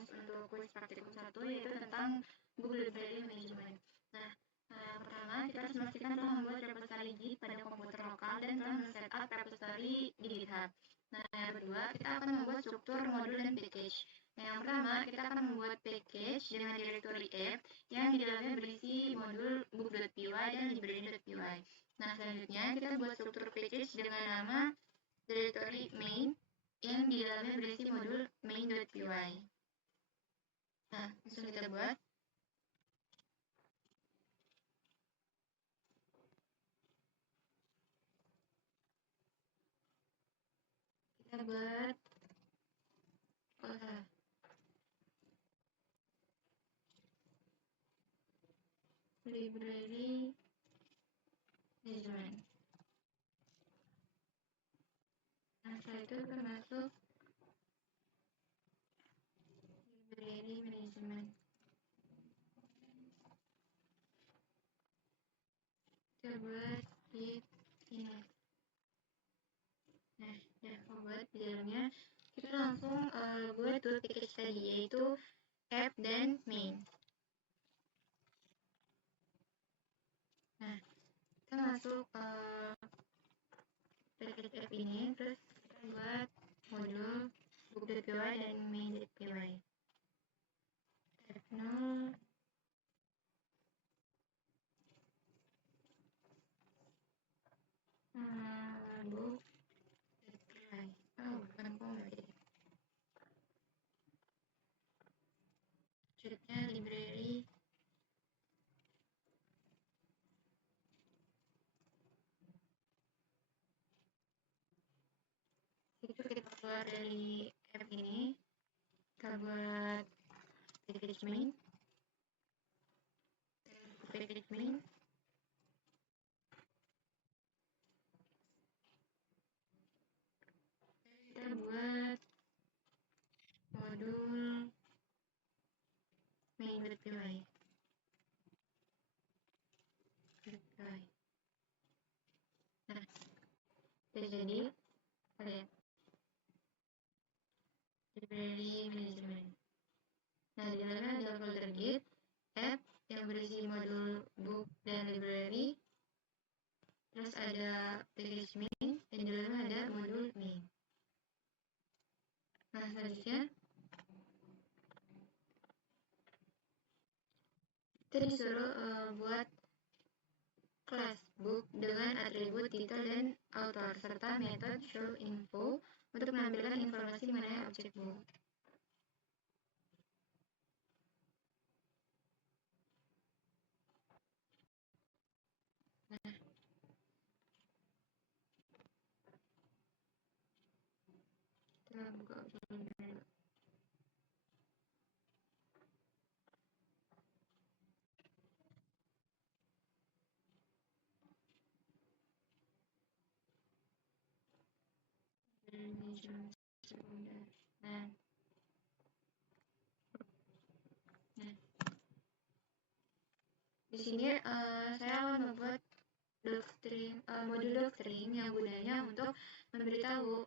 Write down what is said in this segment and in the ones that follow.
rumus untuk kuis praktikum 1, yaitu tentang Google Library Management. Nah, pertama kita harus memastikan telah membuat repository Git pada komputer lokal dan telah men-setup repository di GitHub. Nah, yang kedua, kita akan membuat struktur modul dan package. Nah, yang pertama, kita akan membuat package dengan directory app yang di dalamnya berisi modul book.py dan library.py. Nah, selanjutnya kita buat struktur package dengan nama directory main yang di dalamnya berisi modul main.py. Nah, langsung kita buat. Kita buat library management. Nah, setelah itu kita masuk library management. Kita buat git ini. Nah, ya buat di dalamnya kita langsung buat dua package tadi, yaitu app dan main. Nah, kita masuk package app ini, terus kita buat modul book.py dan main.py. Tab 0. Book.py. Oh, bukan lagi. Judulnya library. Itu kita keluar dari app ini, kita buat package main, kita buat modul main.py. Nah, jadi library management. Nah, di dalamnya ada folder git, app yang berisi modul book dan library, terus ada package main, dan di dalamnya ada modul main. Nah, selanjutnya kita disuruh buat kelas book dengan atribut title dan author, serta metode show info untuk menampilkan informasi mengenai objek book. Nah, kita buka dulu. Di sini saya akan membuat modul docstring yang gunanya untuk memberitahu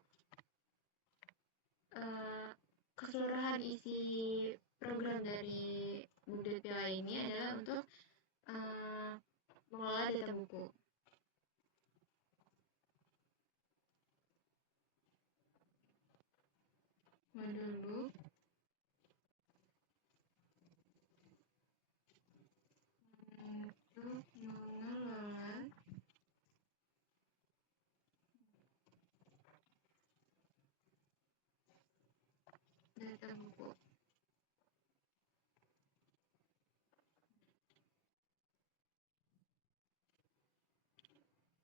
keseluruhan isi program dari book.py ini adalah untuk mengelola data buku. Modul book untuk mengelola data buku.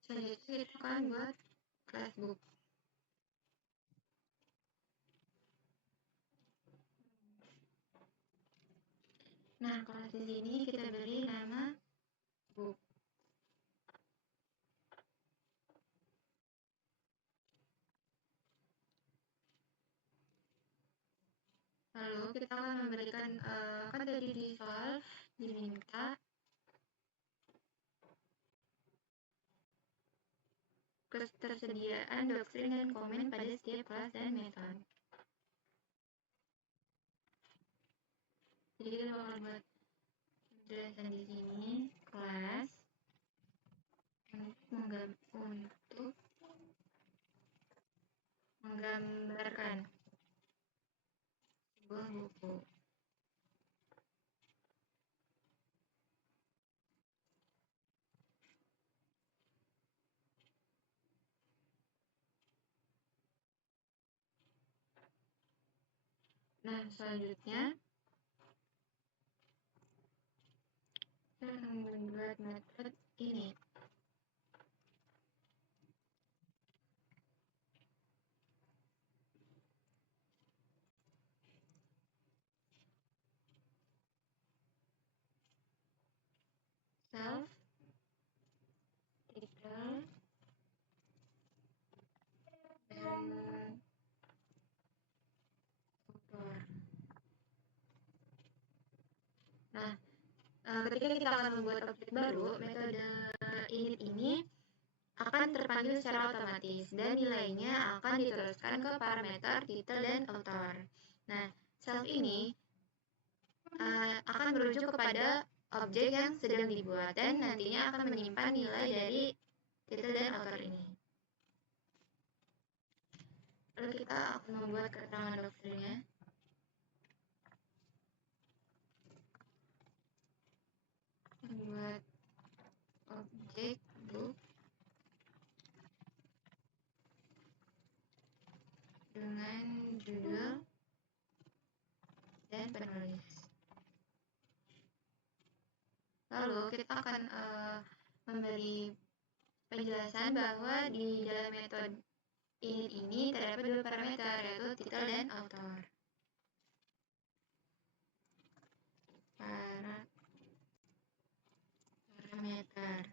Selanjutnya kita akan buat kelas book. Nah, kelas di sini kita beri nama book. Lalu kita akan memberikan kan tadi di soal diminta ketersediaan docstring dan komen pada setiap kelas dan metode. Jelasan di sini kelas untuk menggambarkan sebuah buku. Nah, selanjutnya kita akan membuat metode ini. Self title dan author. Nah, ketika kita akan membuat objek baru, metode init ini akan terpanggil secara otomatis dan nilainya akan diteruskan ke parameter title dan author. Nah, self ini akan merujuk kepada objek yang sedang dibuat dan nantinya akan menyimpan nilai dari title dan author ini. Lalu kita akan membuat keterangan doktrinnya. Membuat objek book dengan judul dan penulis. Lalu kita akan memberi penjelasan bahwa di dalam metode init ini terdapat dua parameter, yaitu title dan author. Parameter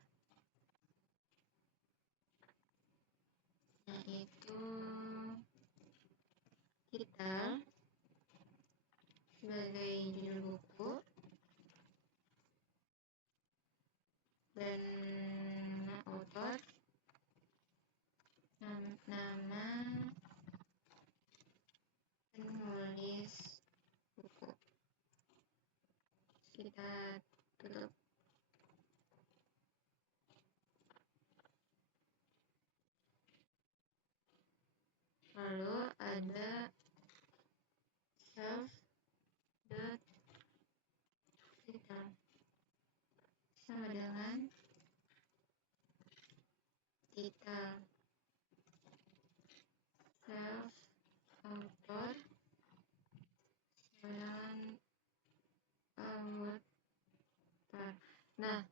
yaitu title sebagai judul buku dan author nama penulis buku. Kita tutup. Lalu ada self dot title sama dengan title self author dengan author. Nah,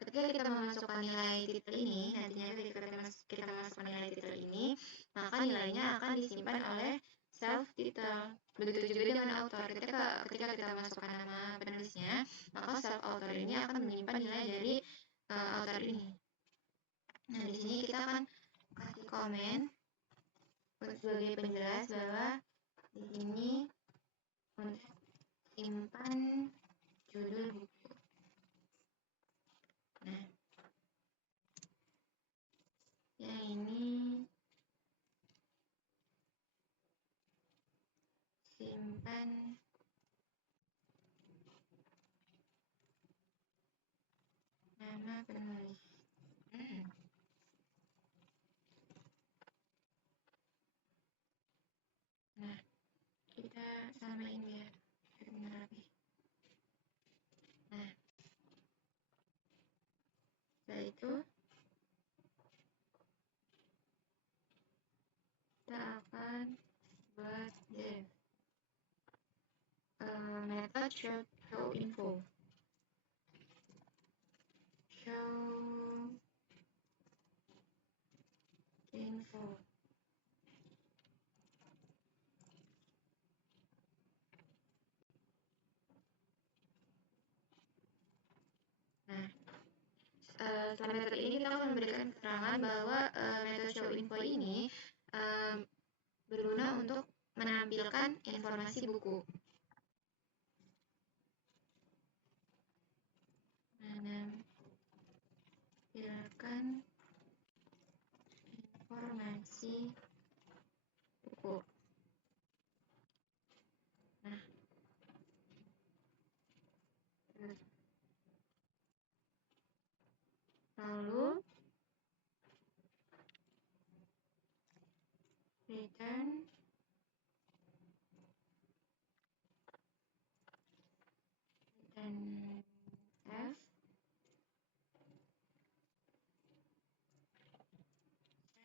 ketika kita memasukkan nilai titel ini, nantinya ketika kita memasukkan nilai titel ini, maka nilainya akan disimpan oleh self title. Begitu juga dengan author. Ketika kita masukkan nama penulisnya, maka self author ini akan menyimpan nilai dari author ini. Nah, di sini kita akan kasih komen sebagai penjelas bahwa di sini simpan judul buku. Nah, yang ini simpan nama penulis. Nah, kita samain biar benar rapi. Nah, setelah itu kita akan buat div method show info. Nah, setelah metode ini kita akan memberikan keterangan bahwa metode show info ini berguna untuk menampilkan informasi buku. Menampilkan informasi buku. Nah, return f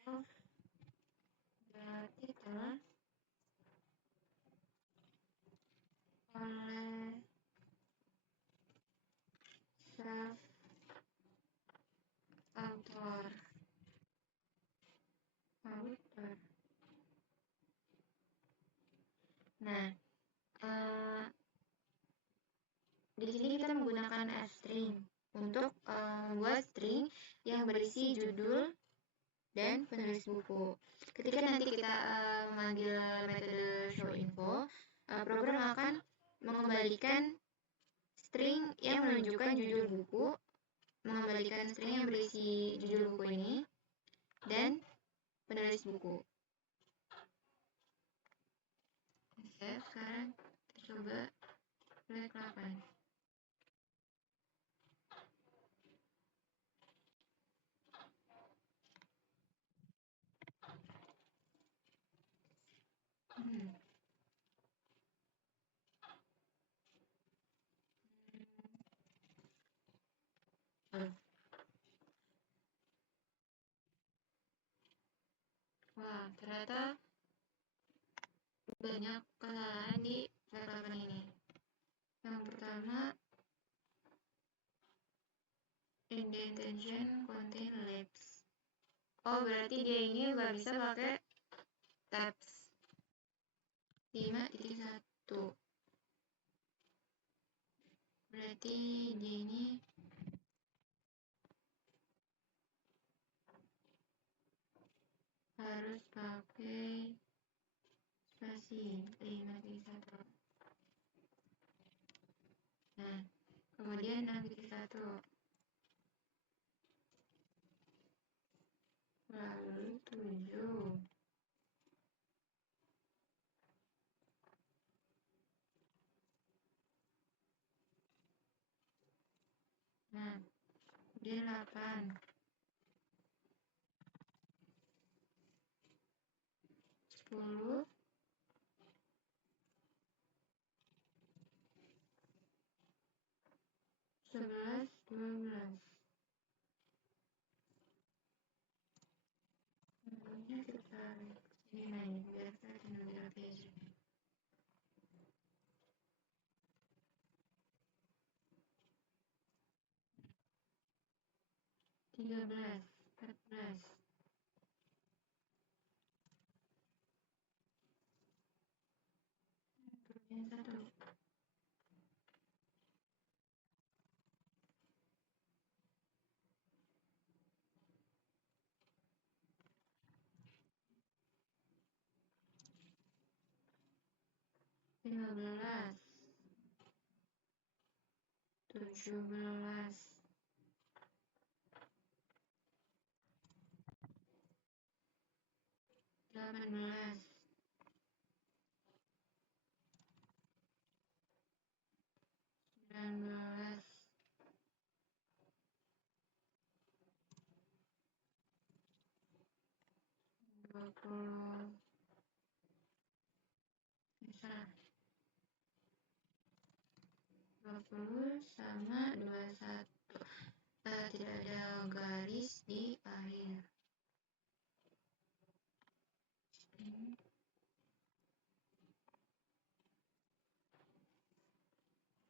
self berarti telah oleh self author. Nah, di sini kita menggunakan f-string untuk membuat string yang berisi judul dan penulis buku. Ketika nanti kita memanggil metode showInfo, program akan mengembalikan string yang menunjukkan judul buku, mengembalikan string yang berisi judul buku ini, dan penulis buku. Oke, sekarang kita coba proyek 8. Wah, ternyata banyak kesalahan di rekaman ini. Yang pertama, indentation contain labs. Oh, berarti dia ini nggak bisa pakai tabs 5.1. Berarti dia ini harus pakai spasi 5.1. Nah, kemudian 6.1. Lalu 7. Nah, kemudian 8. 10. 11, 12. Kemudian kita tarik sini main biar kelihatan lebih rapi aja. 13, 14. Kemudian 1. 15, 17, 18, 19, 20, salah, 20 sama 21. Tidak ada garis di akhir.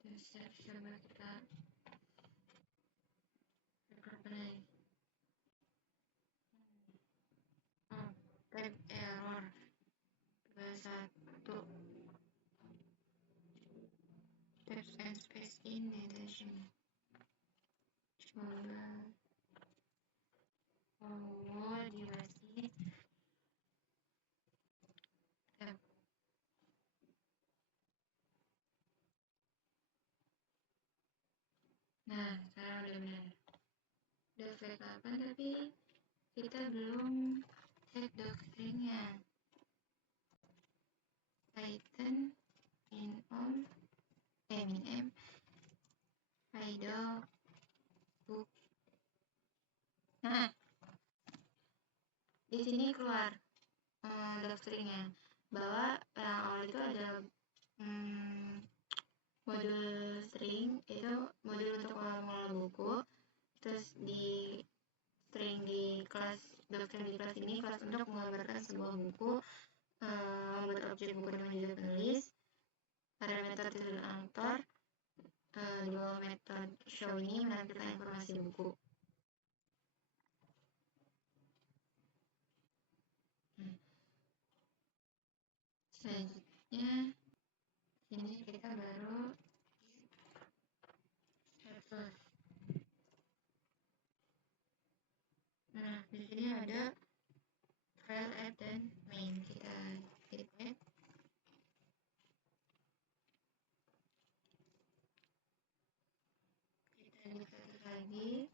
Terus coba kita apply. Oh, type error 21. Text and space indentation. Coba durasi. Nah, sekarang udah benar. Udah flag 8 tapi kita belum cek docstringnya. Python min m idle book. Nah, di sini keluar stringnya, bahwa yang awal itu ada modul string, itu modul untuk mengelola buku, terus di string di kelas ini kelas untuk menggambarkan sebuah buku, membuat objek buku dengan judul penulis, pada metode judul author, di bawah metode show ini menampilkan informasi buku. Selanjutnya ini kita baru status. Nah, di sini ada file, app, dan main. Kita klik app. Kita lihat lagi.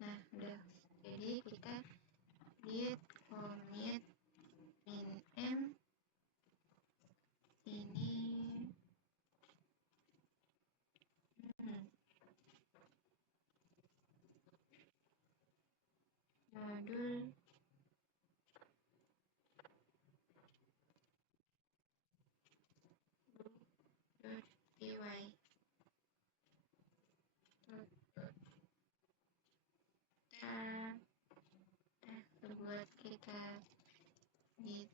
Nah, udah. Jadi kita git commit min m ini modul py buat kita git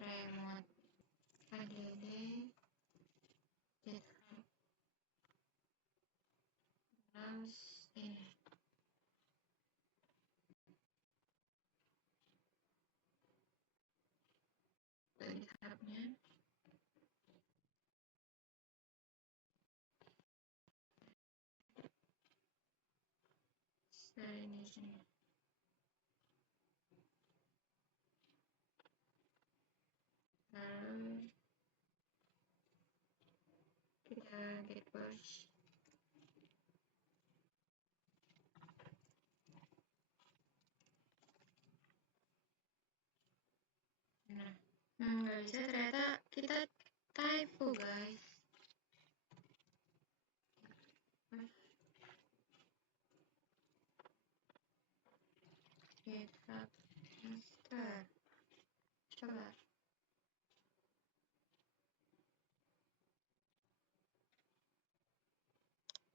remote add github browse ini githubnya. Dari sini lalu kita git push. Nah, nggak bisa, ternyata kita typo guys. GitHub master, coba.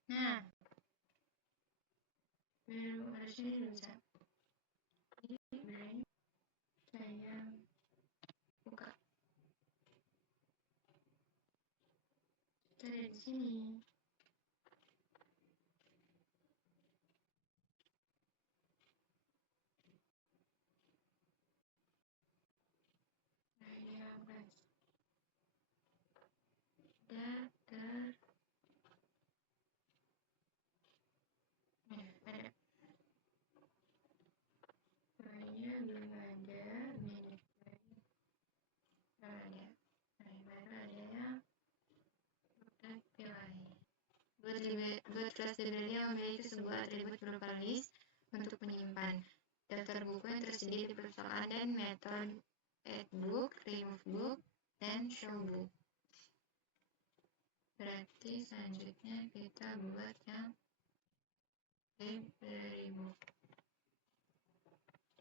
Nah, harusnya bisa. Jadi saya buka. Kita ada di sini. Daftar. Ada. Filenya belum ada. Ada. Baru ada yang buat kelas library yang memiliki sebuah atribut berupa list untuk menyimpan daftar buku yang tersedia di perpustakaan dan metode add book, remove book, dan show book. Berarti selanjutnya kita buat yang library book.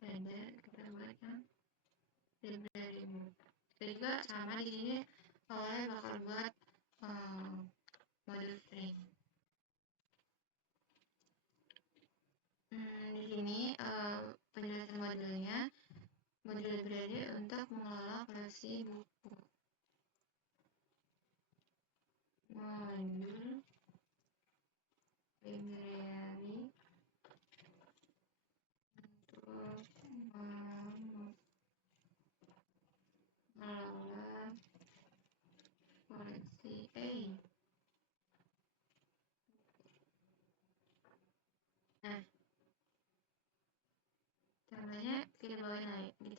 Ada, kita buat yang library book. Kita juga sama di sini awalnya bakal buat modul string. Di sini penjelasan modulnya, modul library untuk mengelola koleksi buku. Modul library untuk mengelola koleksi Nah, tambahnya kita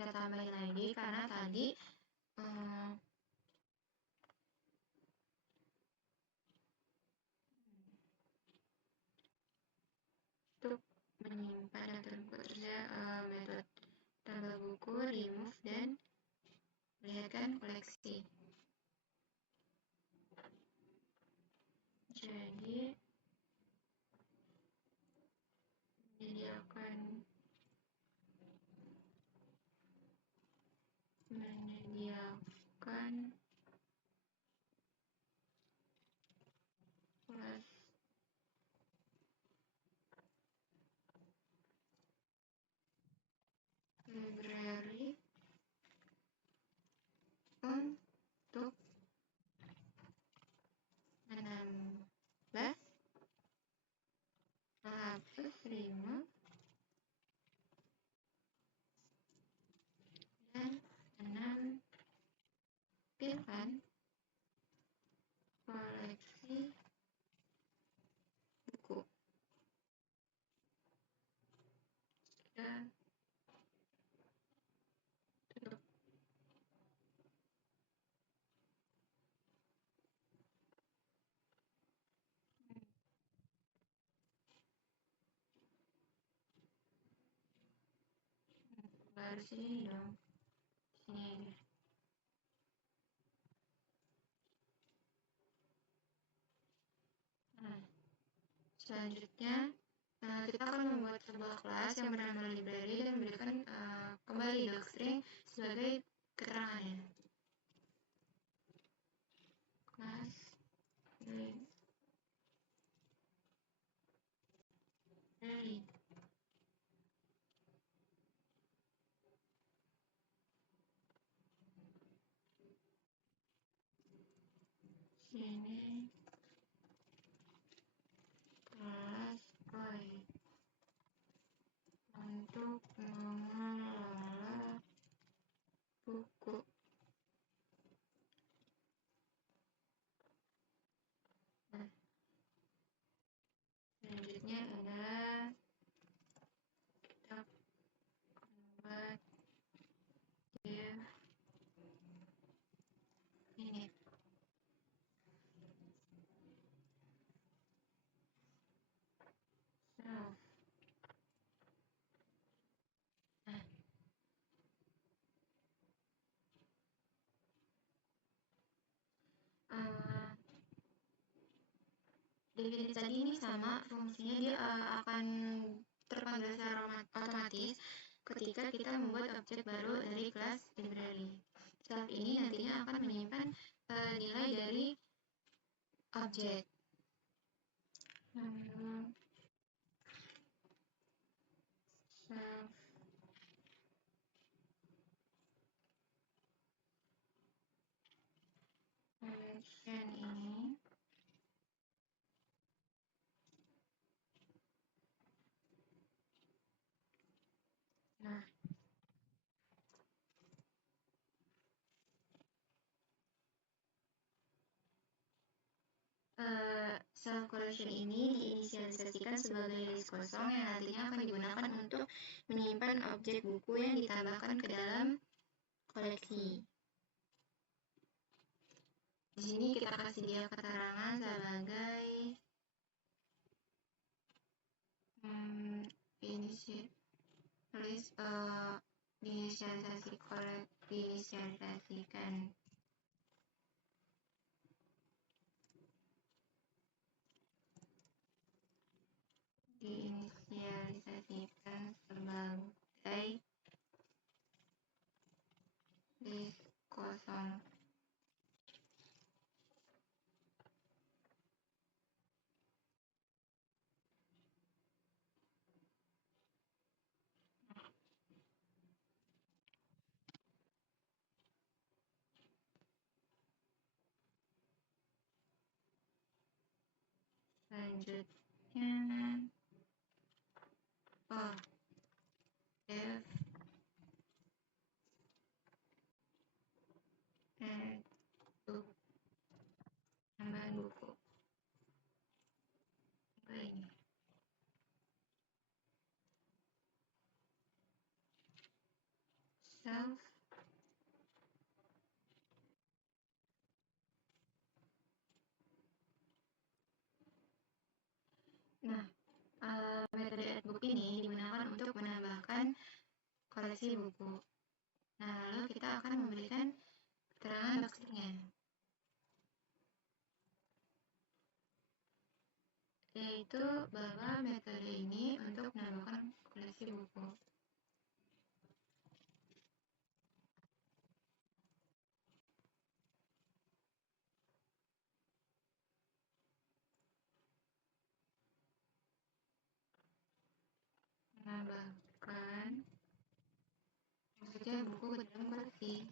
tambahin lagi karena tadi untuk menyimpan daftar buku tersedia metode tambah buku, remove, dan melihatkan koleksi. Jadi menyediakan menambahkan koleksi buku. Kita tutup. Baru sini dong. Sini. Selanjutnya kita akan membuat sebuah kelas yang bernama library dan memberikan kembali docstring sebagai keterangannya. Kelas library. Sini kelas untuk mengelola buku. Selanjutnya adalah kita membuat div init. Definisi tadi ini sama, fungsinya dia akan terpanggil secara otomatis ketika kita membuat objek baru dari kelas library. Self ini nantinya akan menyimpan nilai dari objek. Self collection ini self collection ini diinisialisasikan sebagai list kosong yang nantinya akan digunakan untuk menyimpan objek buku yang ditambahkan ke dalam koleksi. Di sini kita kasih dia keterangan sebagai diinisialisasikan. Diinisialisasikan sebagai list kosong. Selanjutnya div book, tambahan buku. Ini self metode add book ini digunakan untuk menambahkan koleksi buku. Nah, lalu kita akan memberikan keterangan docstringnya, yaitu bahwa metode ini untuk menambahkan koleksi buku. Menambahkan maksudnya buku ke dalam koleksi.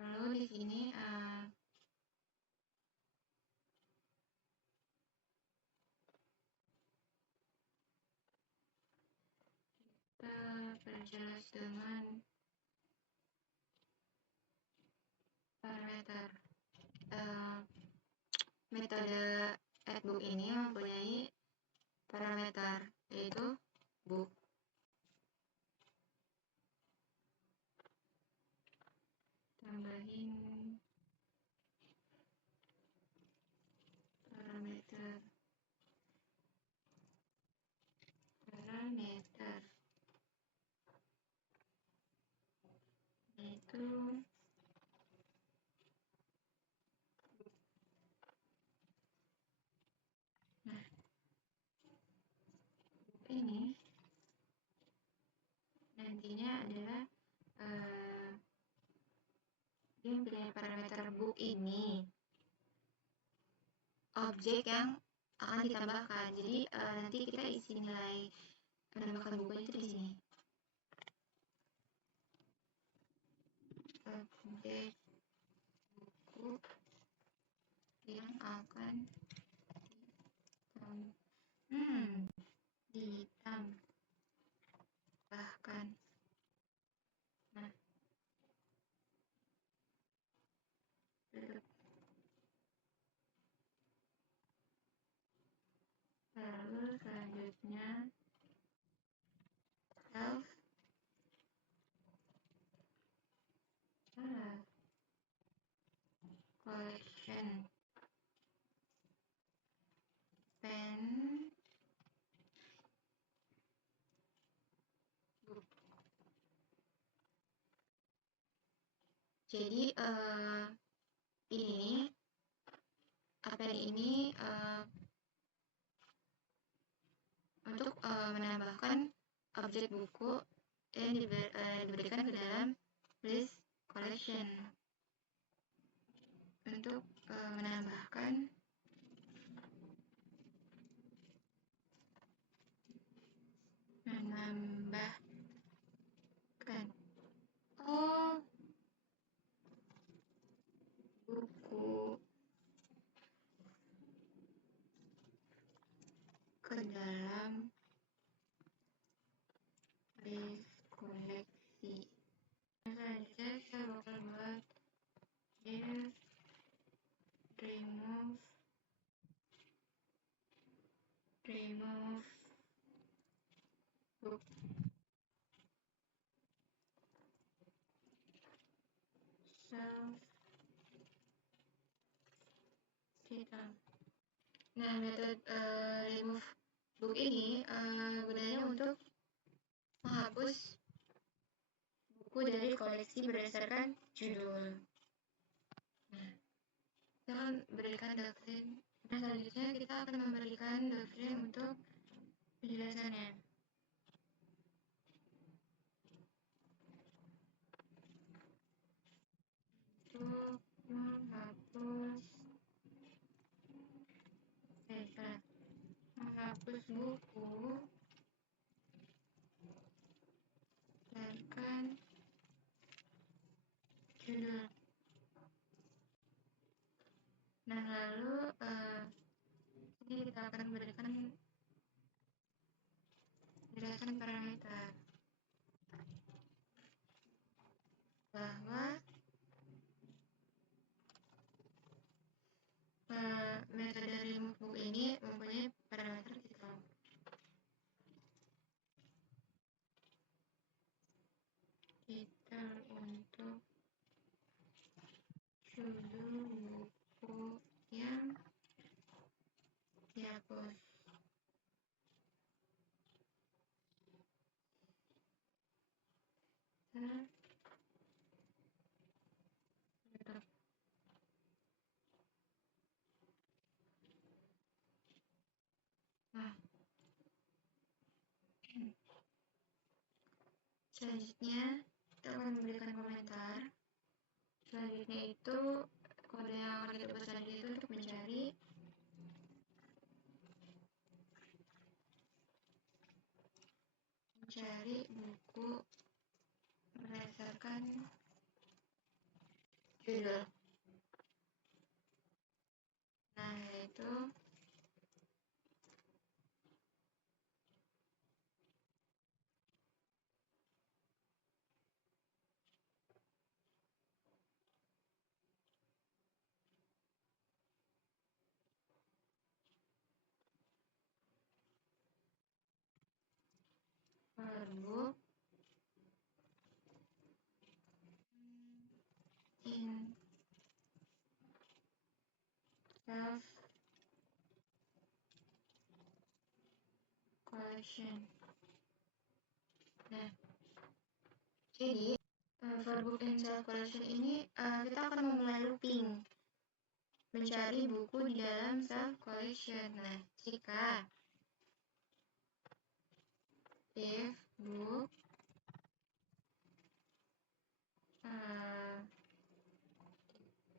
Lalu di sini kita memperjelas dengan parameter. Metode addBook ini mempunyai parameter, yaitu book. Tambahin parameter itu ini nantinya adalah dia mempunyai parameter book ini objek yang akan ditambahkan. Jadi nanti kita isi nilai menambahkan buku itu di sini. Objek buku yang akan ditambahkan. Nah, lalu selanjutnya self collection pen book. Jadi ini pen ini untuk menambahkan objek buku yang diberikan ke dalam list collection untuk menambahkan buku ke dalam list koleksi. Selanjutnya saya bakal buat if remove book self title. Nah, metode remove book ini gunanya untuk menghapus buku dari koleksi berdasarkan judul. Nah, kita akan berikan doktrin. Nah, selanjutnya kita akan memberikan doktrin untuk penjelasannya. Untuk menghapus buku berdasarkan judul. Nah, lalu ini kita akan berikan penjelasan parameter bahwa metode remove book ini mempunyai parameter title. Title untuk judul buku yang dihapus. Nah, selanjutnya kita akan memberikan komentar. Selanjutnya itu kode yang akan kita buat selanjutnya itu untuk mencari buku berdasarkan judul. Nah, yaitu collection. Nah, jadi for book and self collection ini kita akan memulai looping mencari buku di dalam self collection. Nah, jika if book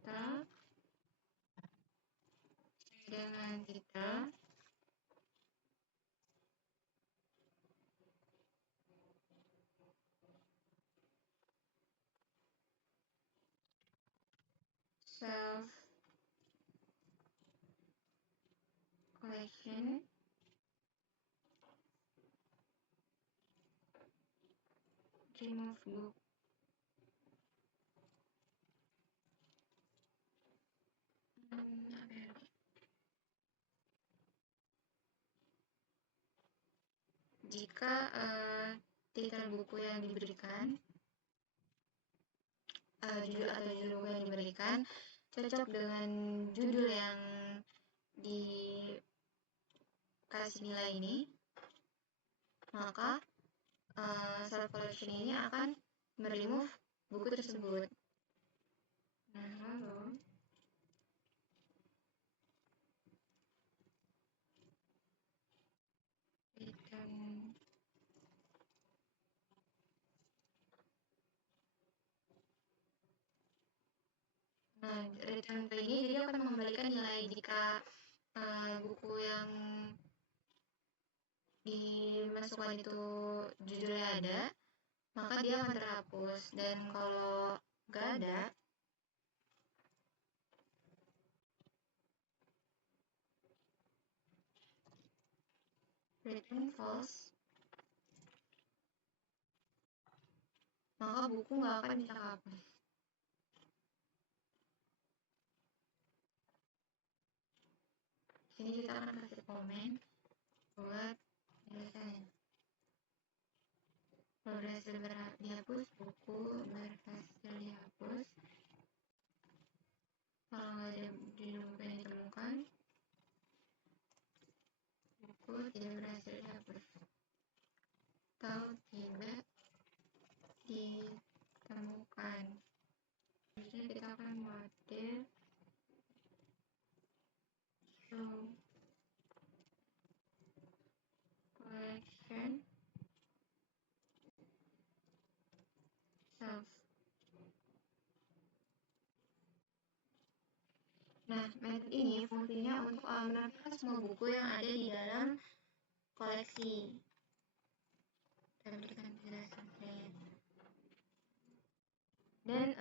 title dengan titel self collection remove book. Jika titel buku yang diberikan judul atau judul buku yang diberikan cocok dengan judul yang dikasih nilai ini, maka self collection ini akan meremove buku tersebut. Nah, lalu return to ini jadi akan mengembalikan nilai jika buku yang dimasukkan itu judulnya ada, maka dia akan terhapus, dan kalau gak ada return false, maka buku gak akan bisa hapus. Sini kita akan kasih komen buat tulisannya. Kalau berhasil dihapus, buku berhasil dihapus. Kalau nggak ada judul buku yang ditemukan, buku tidak berhasil dihapus atau tidak ditemukan. Selanjutnya kita akan model show collection self. Nah, metode ini fungsinya untuk menampilkan semua buku yang ada di dalam koleksi. Kita berikan penjelasan dan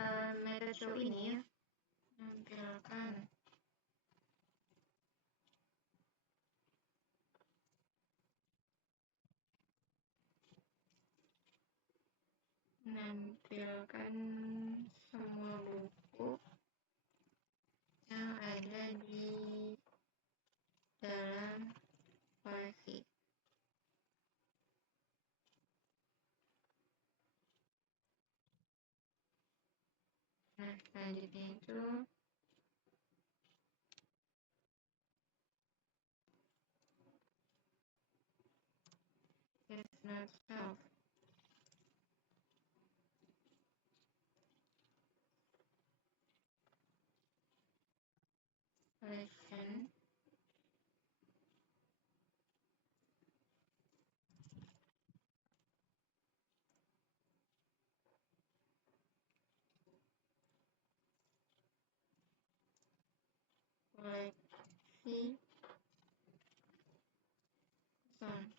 metode show ini menampilkan semua buku yang ada di dalam koleksi. Nah, selanjutnya itu it's not self. Collection koleksi kosong.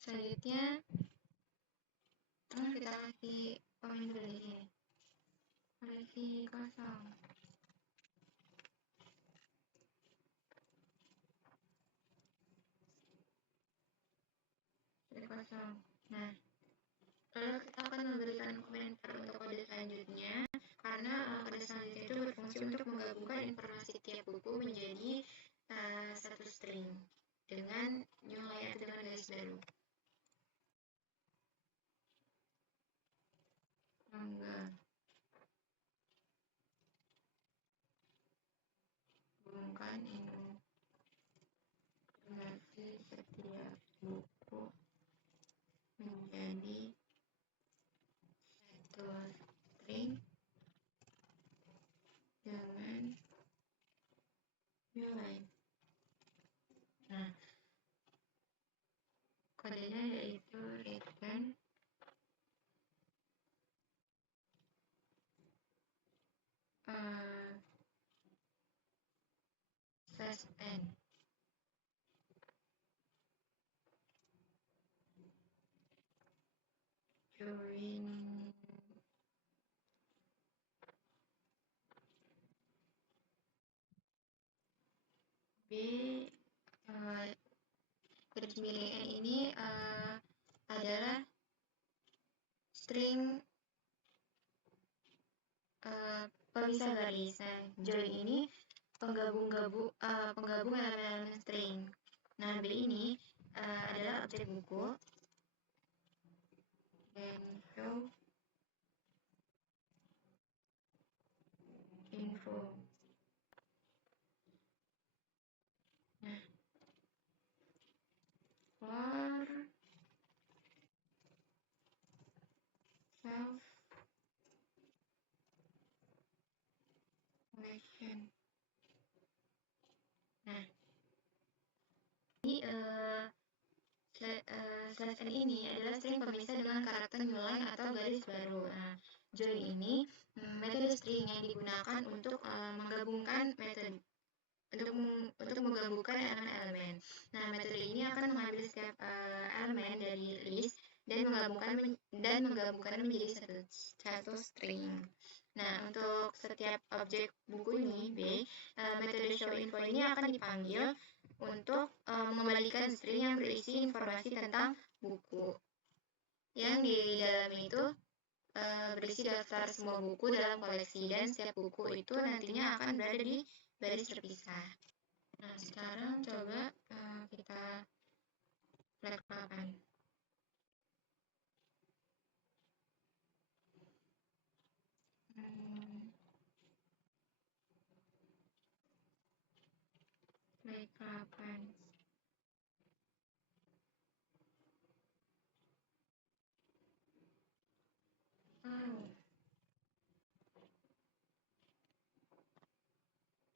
Selanjutnya kita kasih komen dulu di sini. Koleksi kosong. Kosong. Nah, lalu kita akan memberikan komentar untuk kode selanjutnya, karena kode selanjutnya itu berfungsi untuk menggabungkan informasi tiap buku menjadi satu string dengan nilai atau dengan garis baru. Gabungkan informasi setiap buku. kodenya yaitu return /n. Join B garis miring N ini adalah string pemisah garis. Nah, join ini penggabung elemen-elemen string. Nah, B ini adalah objek buku dan show info. Nah, for self collection. Nah, ini slash n ini adalah string pemisah dengan karakter new line atau garis baru. Nah, join ini metode string yang digunakan untuk menggabungkan menggabungkan elemen-elemen. Nah, metode ini akan mengambil setiap elemen dari list dan menggabungkan menjadi satu string. Nah, untuk setiap objek buku ini B, metode show info ini akan dipanggil untuk mengembalikan string yang berisi informasi tentang buku. Yang di dalamnya itu berisi daftar semua buku dalam koleksi, dan setiap buku itu nantinya akan berada di baris terpisah. Nah, sekarang coba kita flag papan. Flag papan.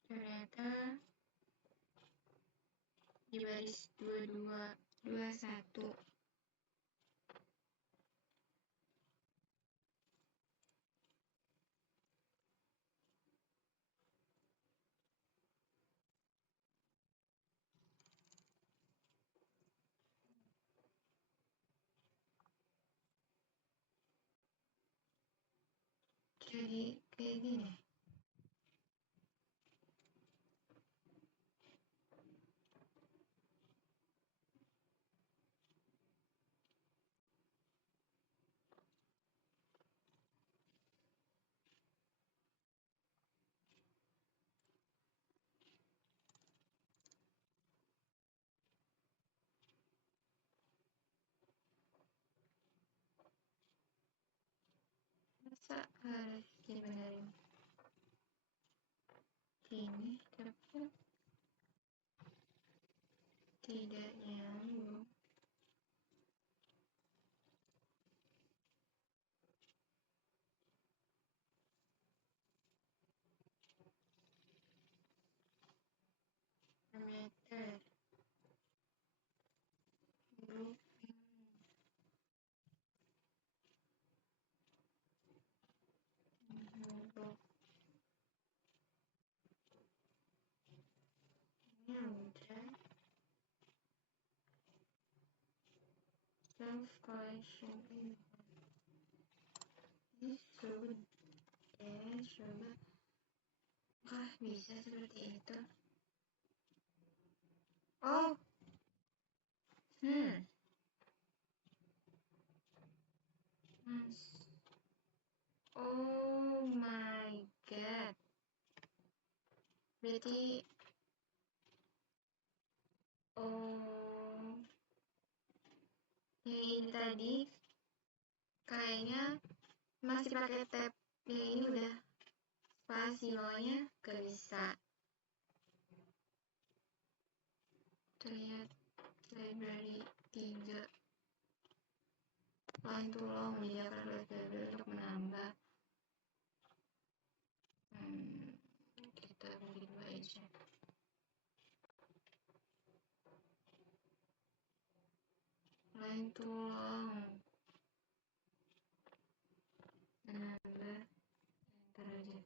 Ternyata di baris 2221. Jadi kayak gini. Masa harus dibenerin ini, tapi tidak nyambung. Parameter group group ini udah self collection ini sudah coba. Kah bisa seperti itu? Oh, oh my god. Berarti yang ini tadi kayaknya masih pakai tab. Yang ini udah spasi, makanya gak bisa. Terlihat library 3 line to long menyediakan library untuk menambah. Kita beri dua aja. Line kaleng tulang. Nambah, ntar aja.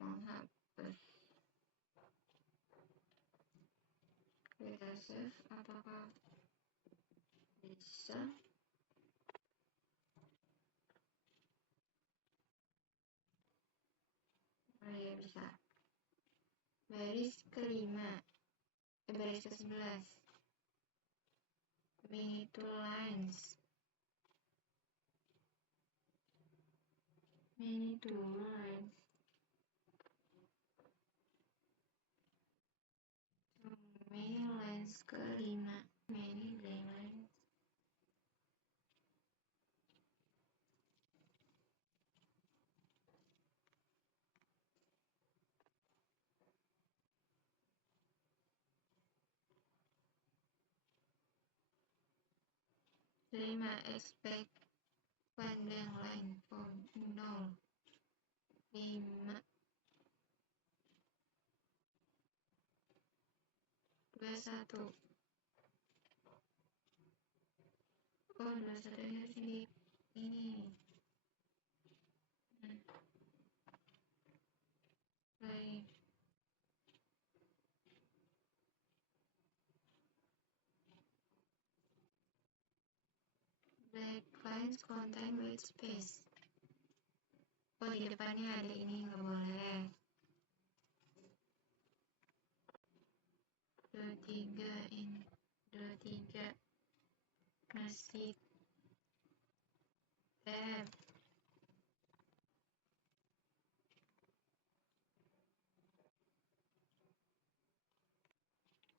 Menghapus. Kita save, apakah bisa? Oh iya, bisa. Baris kelima, baris ke-11. Mini two lines. Mini two lines. Mini lines kelima. Mini lines. Lima expect pandang line form 0. 5 21. Oh, 21 harus di ini. Baik. Black lines contain white space. Oh, di depannya ada ini, nggak boleh. 23 ini. 23 masih tab.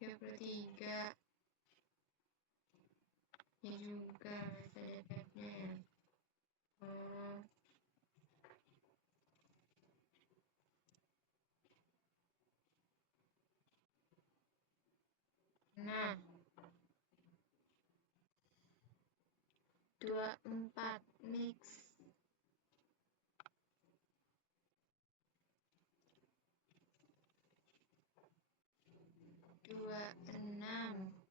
33 ini juga masih ada tabnya. Oh, nah, 24 mix. 26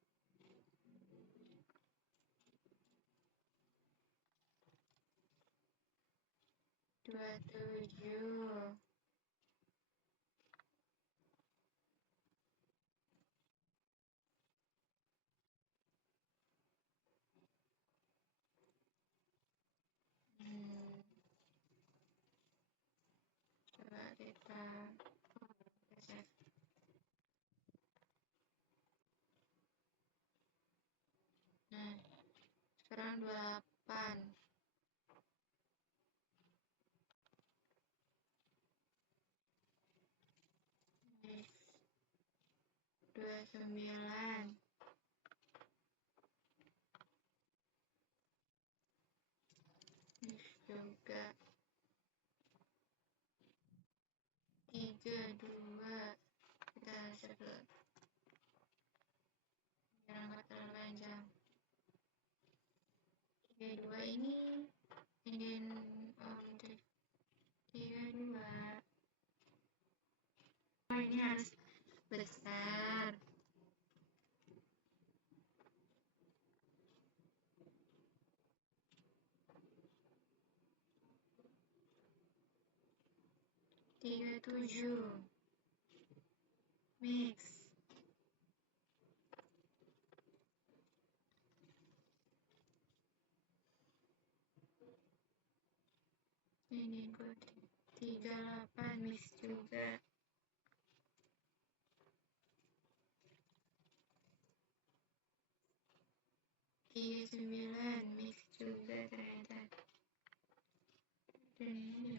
27 coba kita save. Nah, sekarang 28 29 juga 32 kita save dulu biar nggak terlalu panjang. 32 ini dan 32 oh, ini harus besar. Tiga tujuh mix. Ini gue 38 mix juga. 39 mix juga ternyata. Dan ini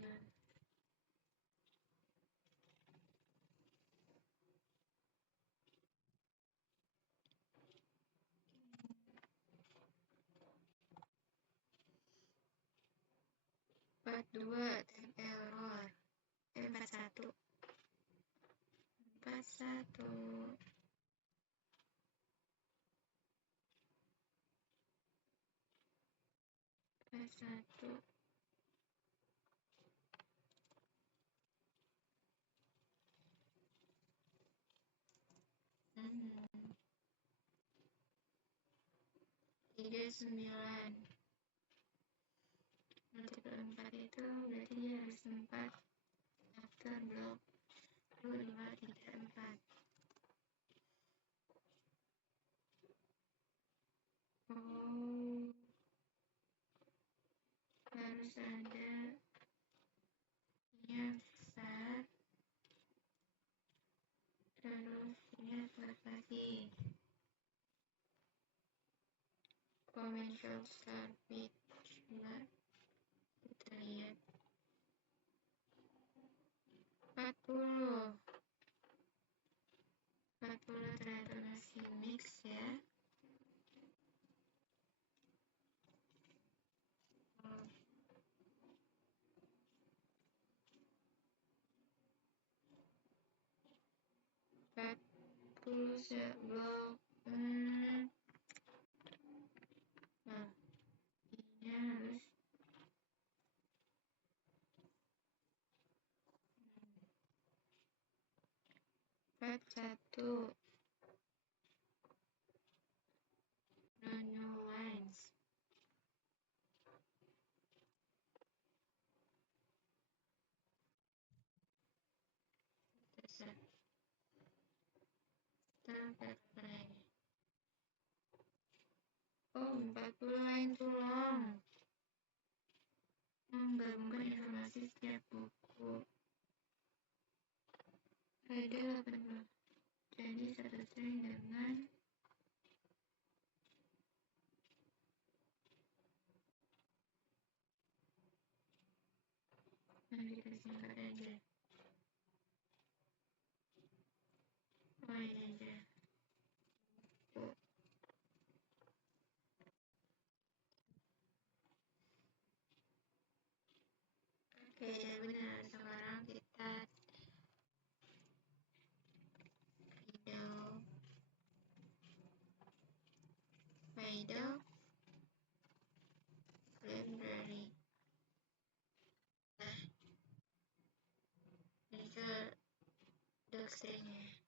42 tab error 41 41 41 42 39 multiple 4 itu berarti dia harus 4 after blok 2, 5, 3, 4. Oh, harus ada nya besar terus nya besar lagi. Conventional start bit, coba kita lihat 40 ternyata masih mix ya. Blok nah ini harus 41 no new lines. Oh, 40 line too long. Menggabungkan informasi setiap buku. Ada 80. Jadi satu string dengan kita singkat aja. Oh, ini aja. Oke, ya benar. Sekarang kita Fido library. Nah, itu doxingnya.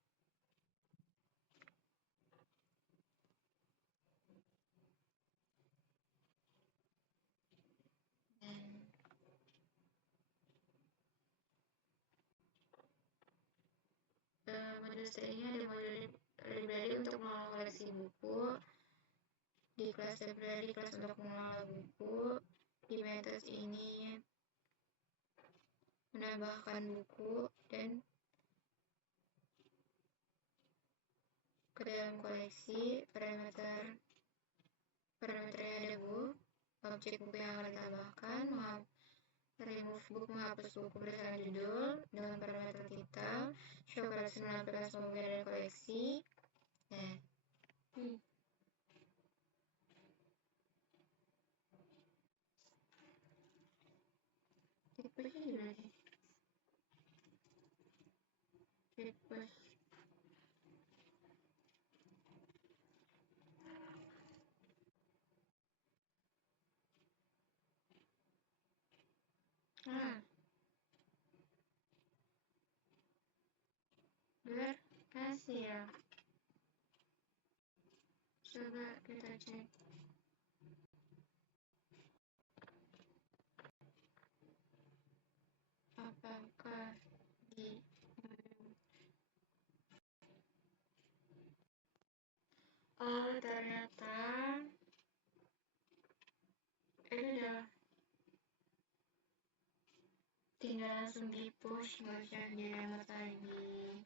Dan modul ini ada modul library untuk mengelola koleksi buku, di kelas library kelas untuk mengelola buku. Di metode ini menambahkan buku dan ke dalam koleksi. Parameternya ada book, objek buku yang akan ditambahkan, remove book, menghapus buku berdasarkan judul dengan parameter title, show collection, menampilkan semua buku dari koleksi. Nah, tipenya gimana sih? Tipe berhasil. Coba kita cek. Apakah di ternyata udah tinggal langsung di push, nggak usah di-remote lagi.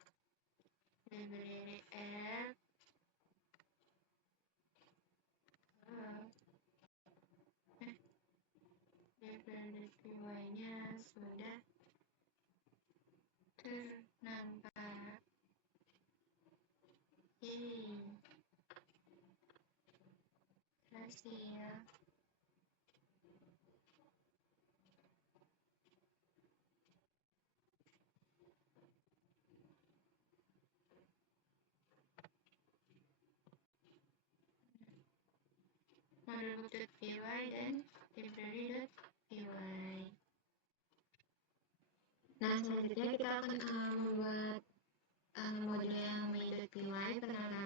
Library app library PY-nya sudah ternampak. Berhasil. Model.py dan library.py. Nah, selanjutnya kita akan membuat model yang main.py. Perkenalkan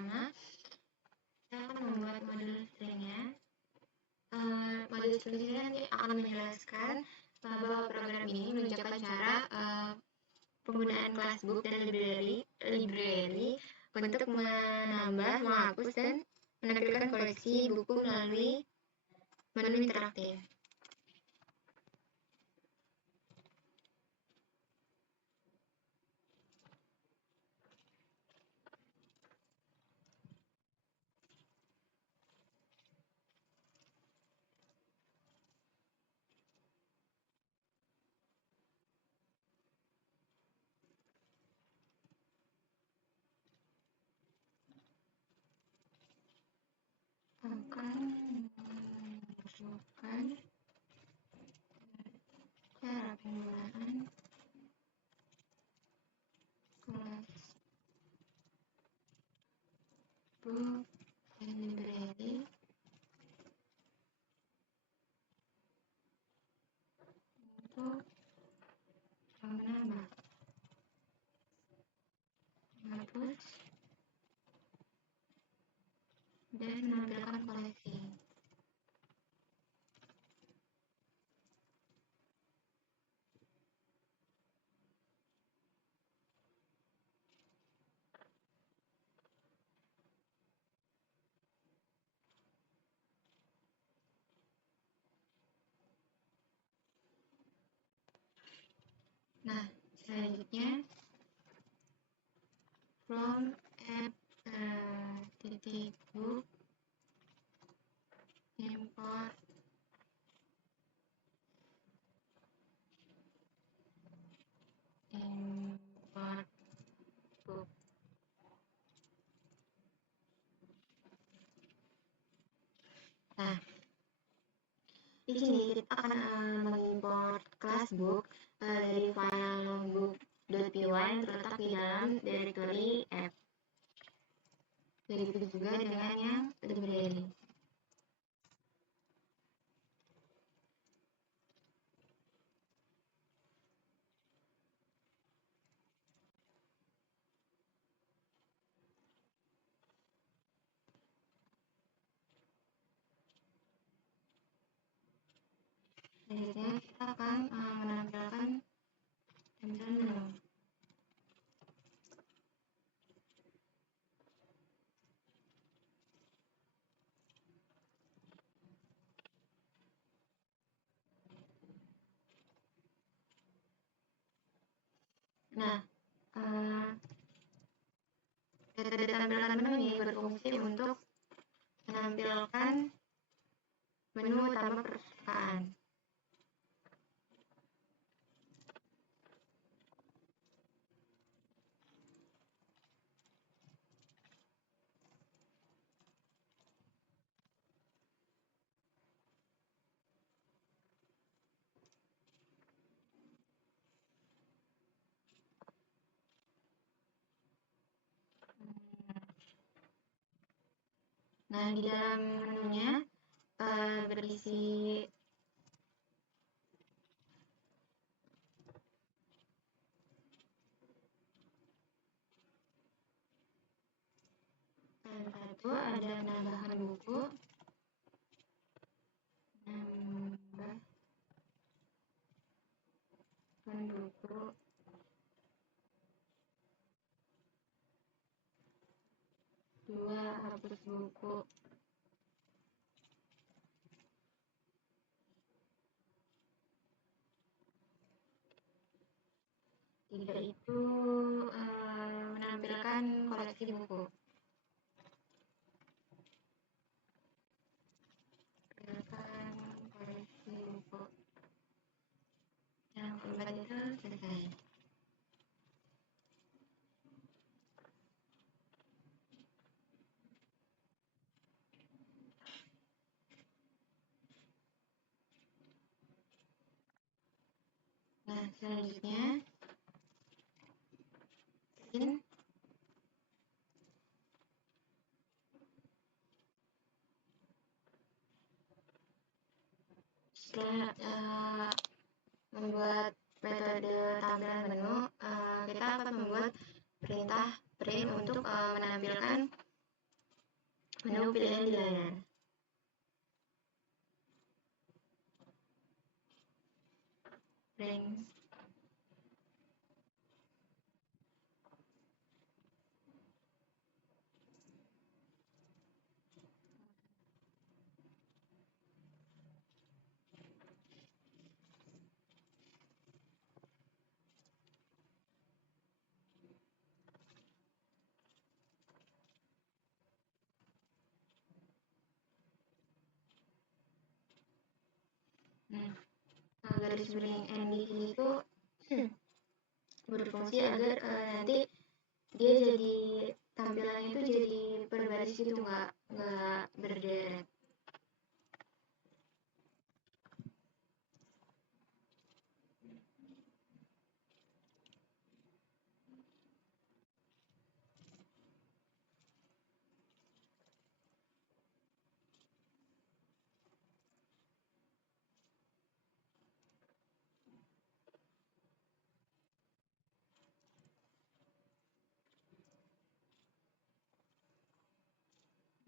video selanjutnya nanti akan menjelaskan bahwa program ini menunjukkan cara penggunaan Classbook dan library untuk menambah, menghapus, dan menampilkan koleksi buku melalui menu interaktif. Akan menunjukkan cara penggunaan Classbook dan library untuk menambah, menghapus, dan menampilkan koleksi. Nah, selanjutnya from app book import book. Nah, di sini kita akan mengimport Classbook dari file book.py yang terletak di dalam directory app. Begitu juga dengan yang library. Selanjutnya kita akan menampilkan tampilan menu. Nah, metode tampilan menu ini berfungsi untuk menampilkan menu utama perpustakaan. Nah, di dalam menunya berisi satu ada penambahan buku, nambah buku, dua hapus buku, tiga itu menampilkan koleksi buku. Yang keempat itu selesai. Nah, selanjutnya setelah membuat metode tampilan menu, kita akan membuat perintah print untuk menampilkan menu pilihan di layar. garis miring N di sini itu berfungsi agar nanti dia jadi tampilannya itu jadi berbaris gitu, nggak berderet.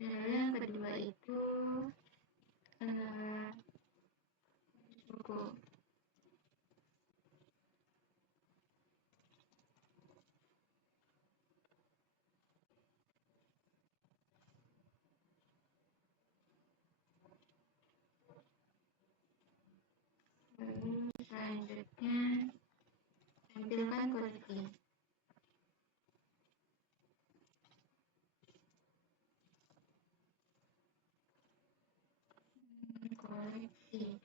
Lalu yang kedua itu buku. Lalu selanjutnya tampilkan koleksi. Koleksi.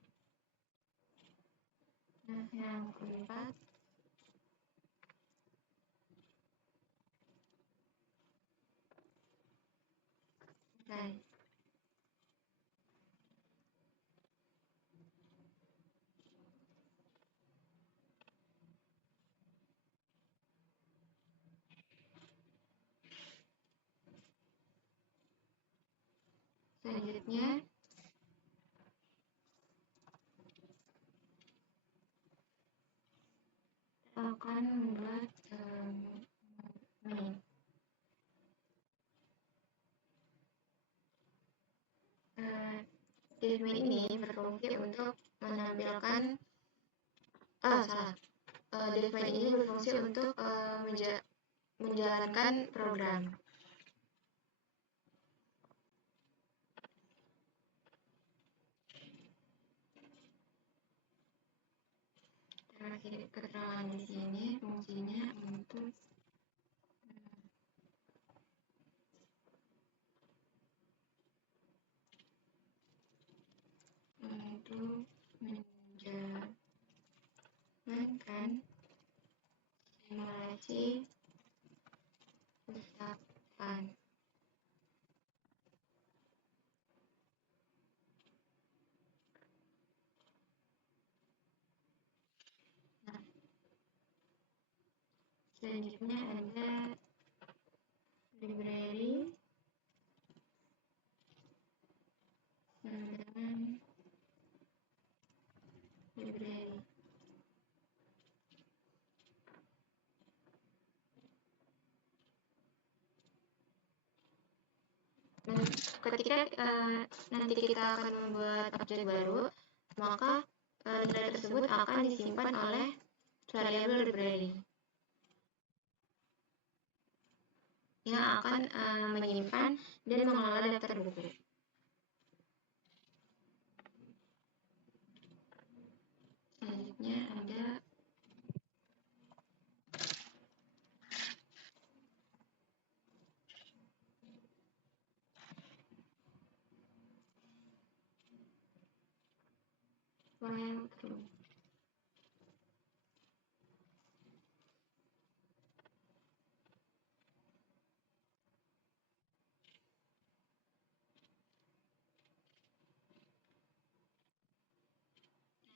Nah, yang keempat selesai. Selanjutnya akan membuat main. Div ini berfungsi untuk menampilkan salah. Div ini berfungsi untuk menjalankan program. Keterangan di sini fungsinya untuk menjalankan simulasi usapan. Nah, selanjutnya ada library pengembangan library. Dan ketika nanti kita akan membuat objek baru, maka nilai tersebut akan disimpan oleh variabel library yang akan menyimpan dan mengelola daftar buku. Selanjutnya ada while true.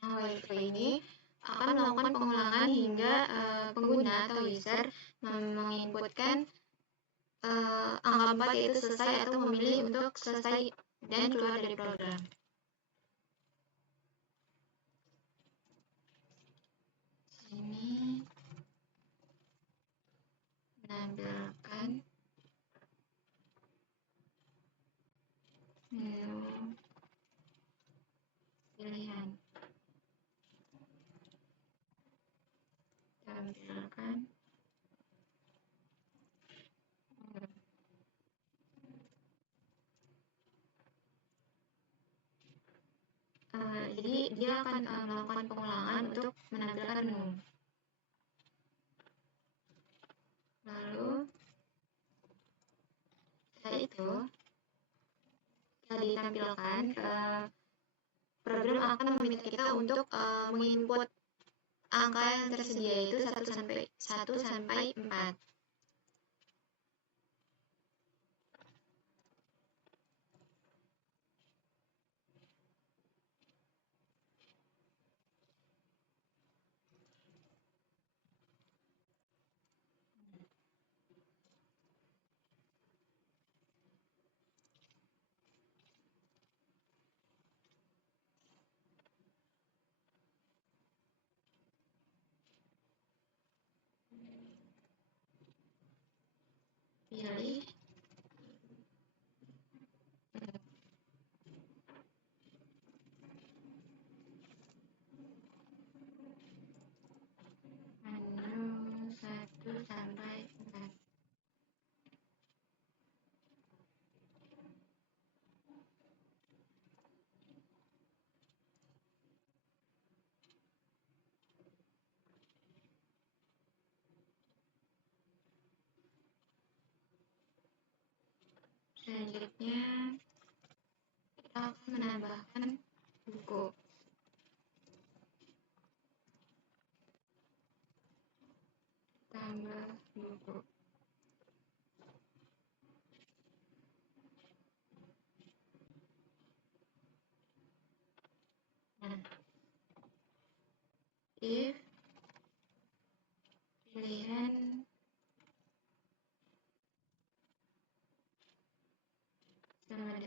Nah, while true ini akan melakukan pengulangan hingga pengguna atau user menginputkan angka 4 yaitu selesai atau memilih untuk selesai dan keluar dari program. Ini menampilkan menu pilihan. Tampilkan jadi dia akan melakukan pengulangan untuk menampilkan menu. Lalu setelah itu setelah ditampilkan program akan meminta kita untuk menginput angka yang tersedia itu 1 sampai 4. Pilih menu 1 sampai 4. Selanjutnya kita akan menambahkan buku. Tambah buku. Nah, if pilihan sama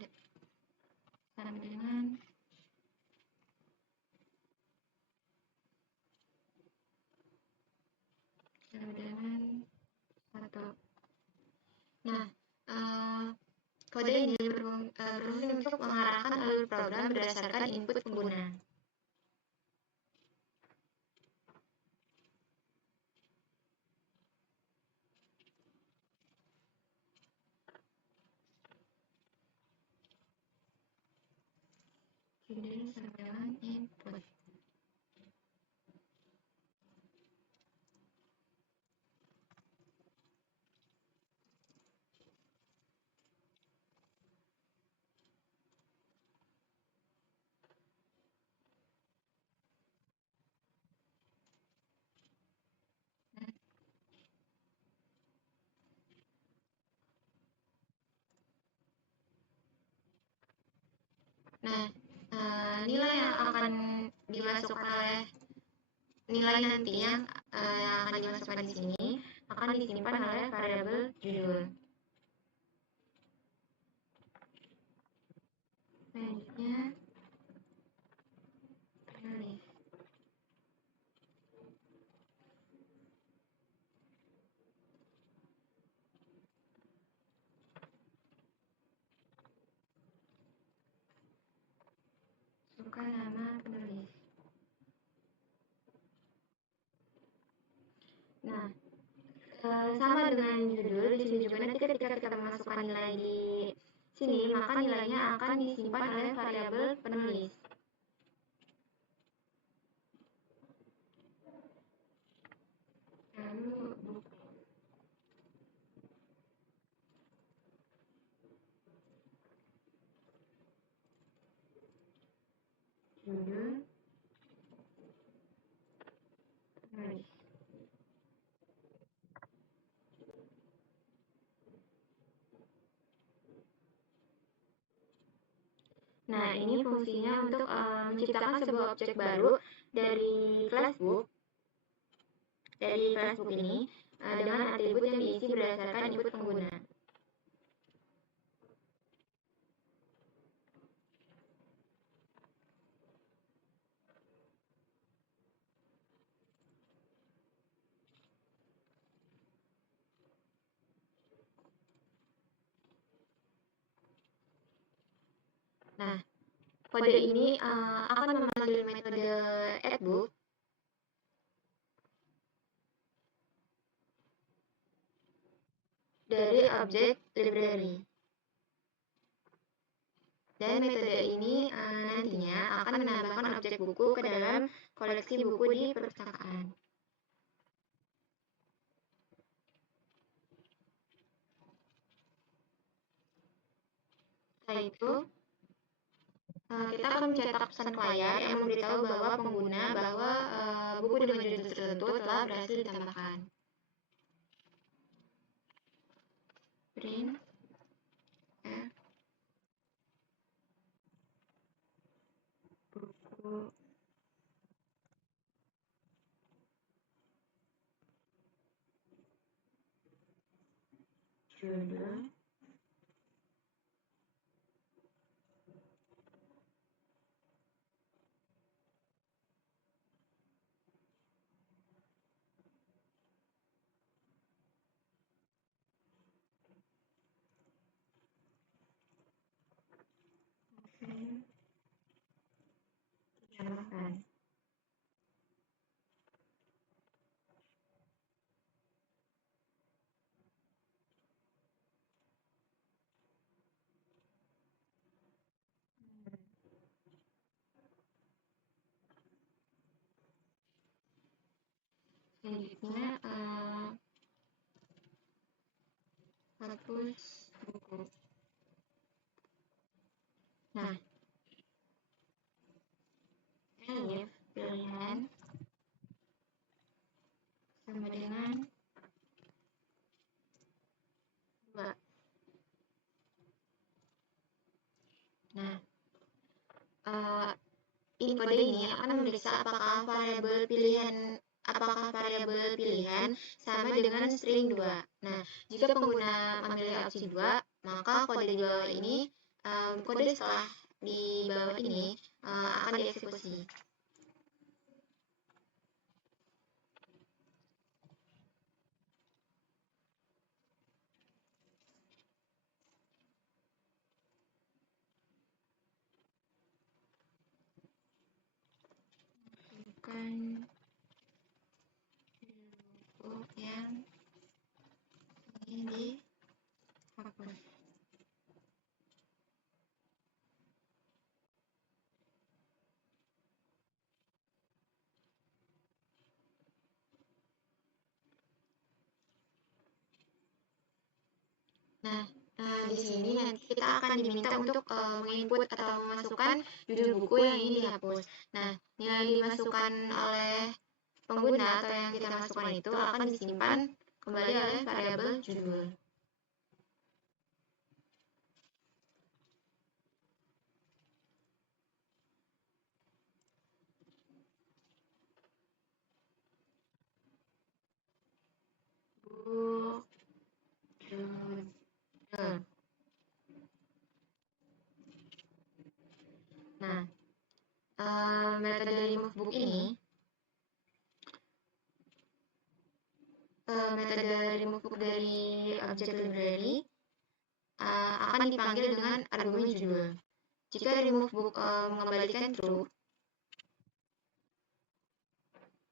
dengan satu. Nah, kode ini berfungsi untuk mengarahkan alur program berdasarkan input pengguna. Judul surveillance input. Nah, nilai yang akan dimasukkan oleh nilai nanti yang akan dimasukkan di sini akan disimpan oleh variabel judul. Selanjutnya, pilih. Suka nama penulis. Nah, sama dengan judul, di sini juga nanti ketika kita memasukkan nilai di sini, maka nilainya akan disimpan oleh variabel penulis. Lalu buku. Judul penulis. Nah, ini fungsinya untuk menciptakan sebuah objek baru dari classbook. Dari classbook ini dengan atribut yang diisi berdasarkan input pengguna. Nah, kode ini akan memanggil metode addBook dari objek library. Dan metode ini nantinya akan menambahkan objek buku ke dalam koleksi buku di perpustakaan. Setelah itu, Kita akan mencetak pesan ke layar yang memberitahu bahwa pengguna bahwa buku dengan judul tertentu telah berhasil ditambahkan. Print F buku judul ditambahkan. Selanjutnya hapus buku. Nah, elif pilihan sama dengan 2. Nah, kode ini akan memeriksa apakah variabel pilihan sama dengan string 2. Nah, jika pengguna memilih opsi 2, maka kode di bawah ini, kode setelah di bawah ini akan dieksekusi. Bukan buku yang ini dihapus. Nah, di sini nanti kita akan diminta untuk menginput atau memasukkan judul buku yang ingin dihapus. Nah, nilai dimasukkan oleh pengguna atau yang kita masukkan itu akan disimpan kembali oleh variabel judul. Buku judul. Nah, metode remove book ini metode remove book dari object library akan dipanggil dengan argumen judul. Jika remove book mengembalikan true,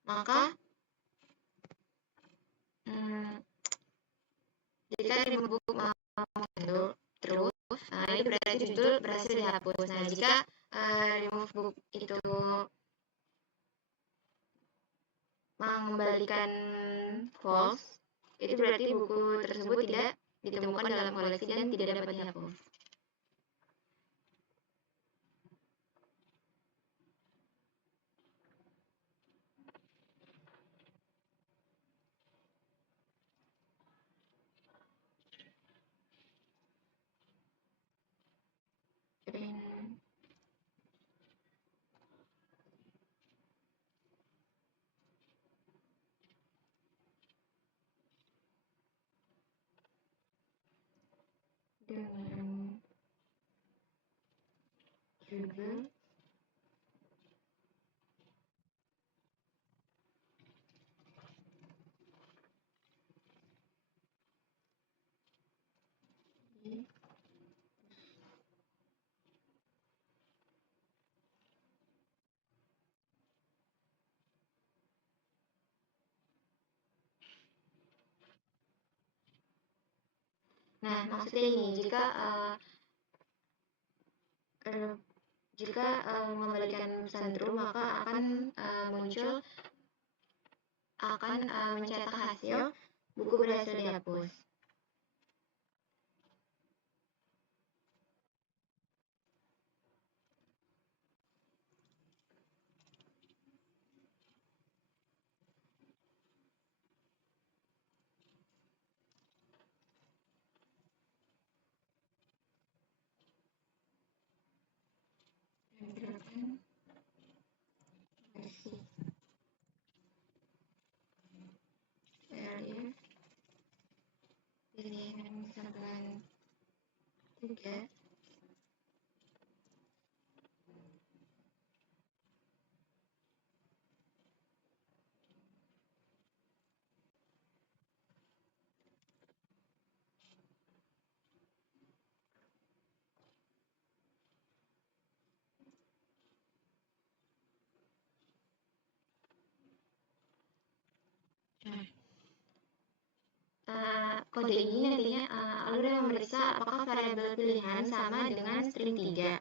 maka jika remove book mengandung true, itu berarti judul berhasil dihapus. Nah, jika remove book itu mengembalikan false, itu berarti buku tersebut tidak ditemukan dalam koleksi dan tidak dapat dihapus. Dengan judul Nah, maksudnya ini jika mengembalikan pesan true, maka akan mencetak hasil buku berhasil dihapus. pilihan saluran 3. Kode ini nantinya alur yang memeriksa apakah variabel pilihan sama dengan string 3.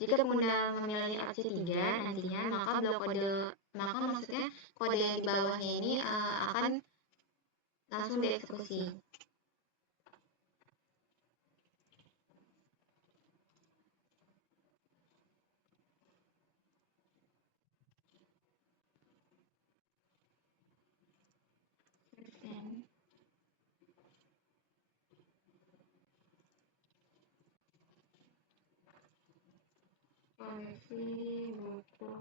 Jika pengguna memilih opsi 3 nantinya, maka maksudnya kode yang di bawahnya ini akan langsung dieksekusi. Koleksi buku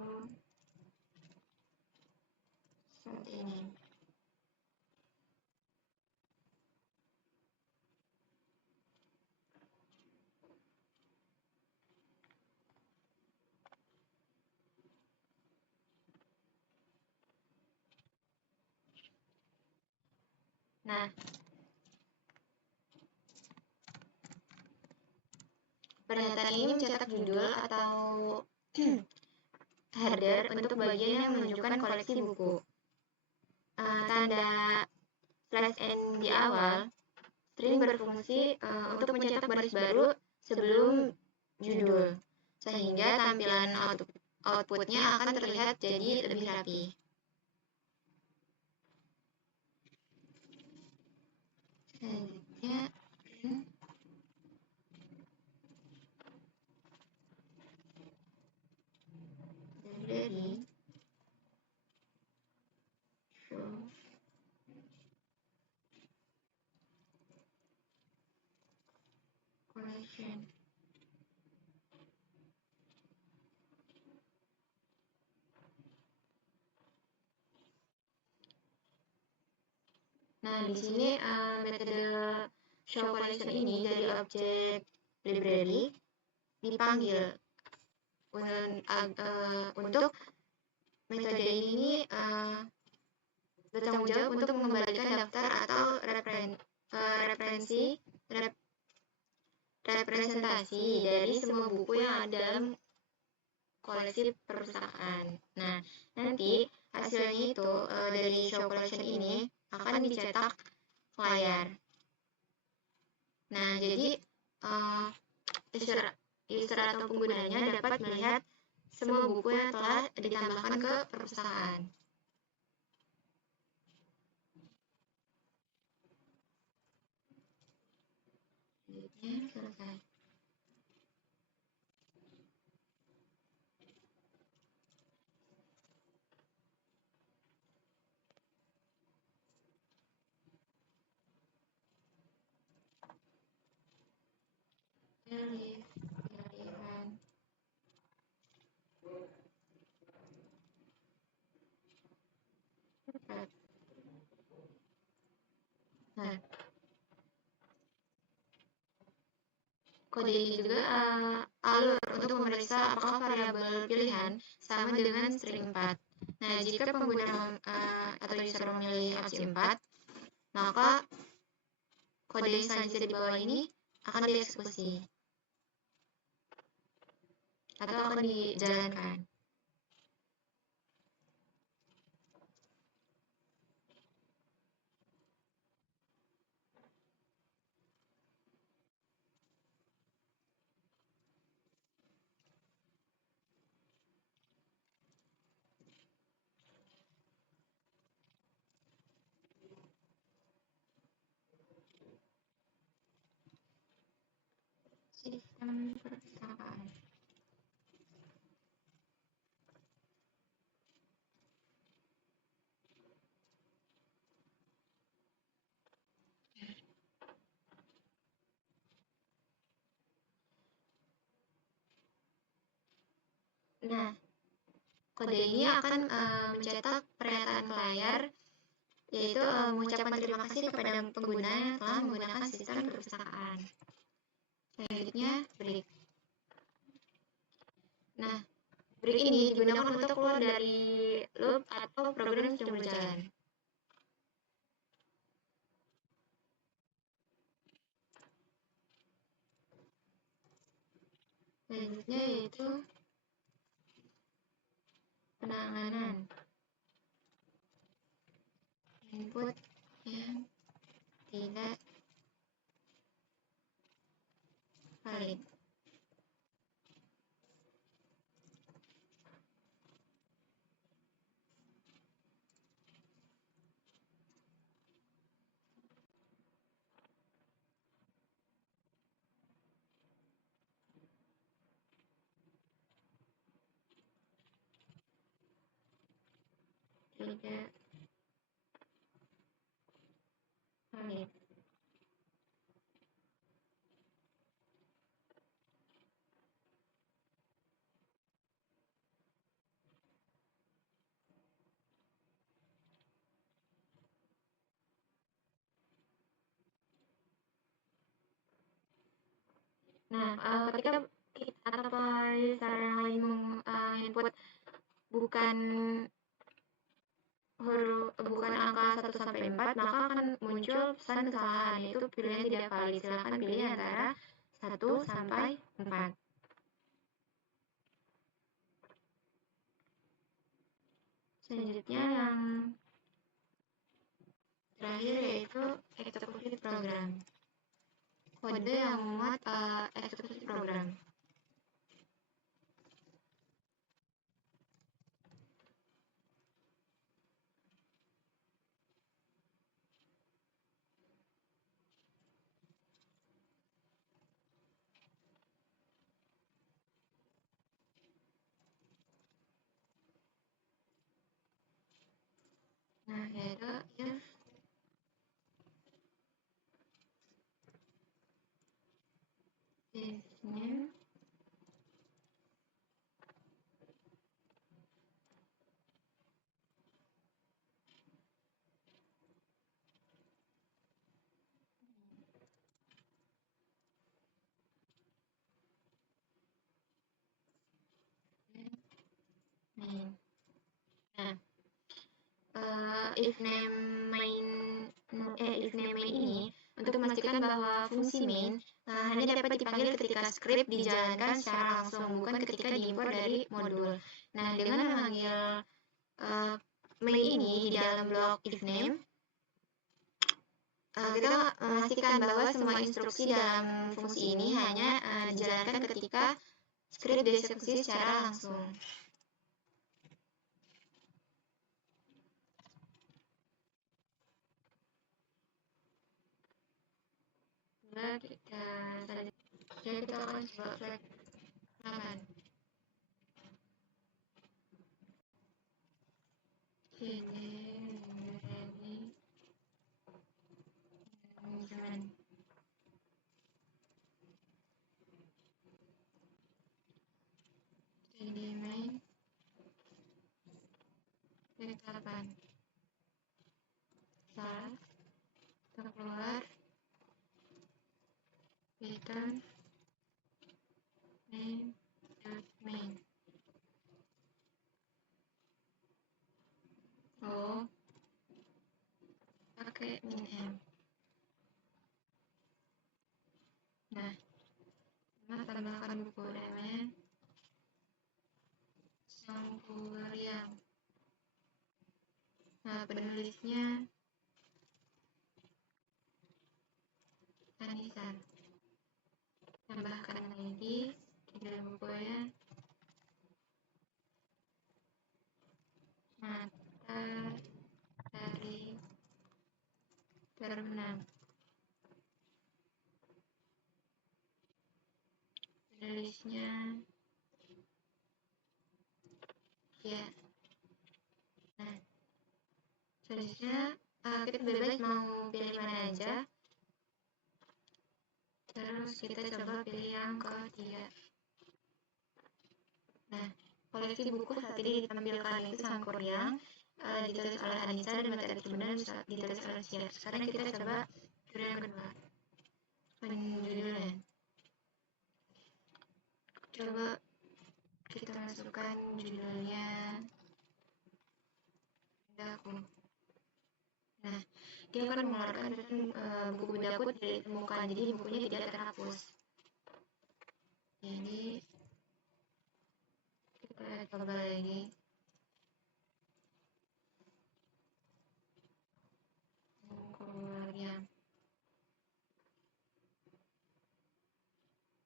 saat ini. Nah, pernyataan ini mencetak judul atau header untuk bagian yang menunjukkan koleksi buku. Tanda /n di awal string berfungsi untuk mencetak baris baru sebelum judul, sehingga tampilan outputnya akan terlihat jadi lebih rapi. Selanjutnya, library show collection. Nah, di sini metode show collection ini dari objek library dipanggil untuk metode ini bertanggung jawab untuk mengembalikan daftar atau representasi dari semua buku yang ada dalam koleksi perpustakaan. Nah, nanti hasilnya itu dari show collection ini akan dicetak layar. Nah, jadi user atau penggunanya dapat melihat semua buku yang telah ditambahkan ke perpustakaan. Selesai. Pilihan. Nah, kode ini juga alur untuk memeriksa apakah variabel pilihan sama dengan string 4. Nah, jika pengguna atau user memilih opsi 4, maka kode yang selanjutnya di bawah ini akan dieksekusi atau akan dijalankan. Sistem perpustakaan. Nah, kode ini akan mencetak pernyataan ke layar yaitu mengucapkan terima kasih kepada pengguna yang telah menggunakan sistem perpustakaan. Selanjutnya, break. Nah, break ini digunakan untuk keluar dari loop atau program yang sedang berjalan. Selanjutnya yaitu penanganan input yang tidak valid. Tidak valid. Nah, ketika kita atau user yang lain input bukan angka 1 sampai 4, maka akan muncul pesan kesalahan, yaitu pilihan tidak valid. Silakan pilih antara 1 sampai 4. Selanjutnya yang terakhir yaitu eksekusi program. Kode yang memuat eksekusi program. Nah, yaitu if name main. Nah, if name main ini untuk memastikan bahwa fungsi main hanya dapat dipanggil ketika script dijalankan secara langsung, bukan ketika diimpor dari modul. Nah, dengan memanggil main ini di dalam blok if name, kita memastikan bahwa semua instruksi dalam fungsi ini hanya dijalankan ketika script dieksekusi secara langsung. Kita akan coba flag 8. Ini manajemen. Ini main flag 8. Salah, keluar return main main. Oh, pakai min. Nah, tambahkan buku namanya Sangkuriang. Nah, penulisnya Anissa. Tambahkan lagi di dalam bukunya mata dari terbenam. Penulisnya ya. Nah, selanjutnya kita bebas mau pilih mana aja. Terus kita coba pilih yang ketiga. Nah, koleksi buku saat ini ditampilkan itu Sangkuriang. ditulis oleh Anissa dan materi kebenaran ditulis oleh Sia. Sekarang kita coba judul yang kedua. Penjudulnya. Coba kita masukkan judulnya Bendaku. Nah, dia akan mengeluarkan buku Bendaku tidak ditemukan, jadi bukunya tidak terhapus. Jadi kita coba lagi. Keluarnya.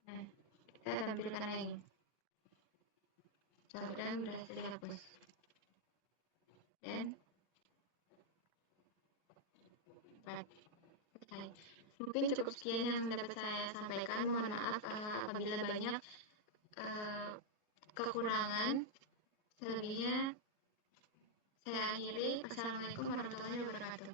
Nah, kita tampilkan lagi. Sekarang berhasil dihapus. Dan 4. Selesai. Mungkin cukup sekian yang dapat saya sampaikan. Mohon maaf apabila banyak kekurangan. Selebihnya saya akhiri. Assalamualaikum warahmatullahi wabarakatuh.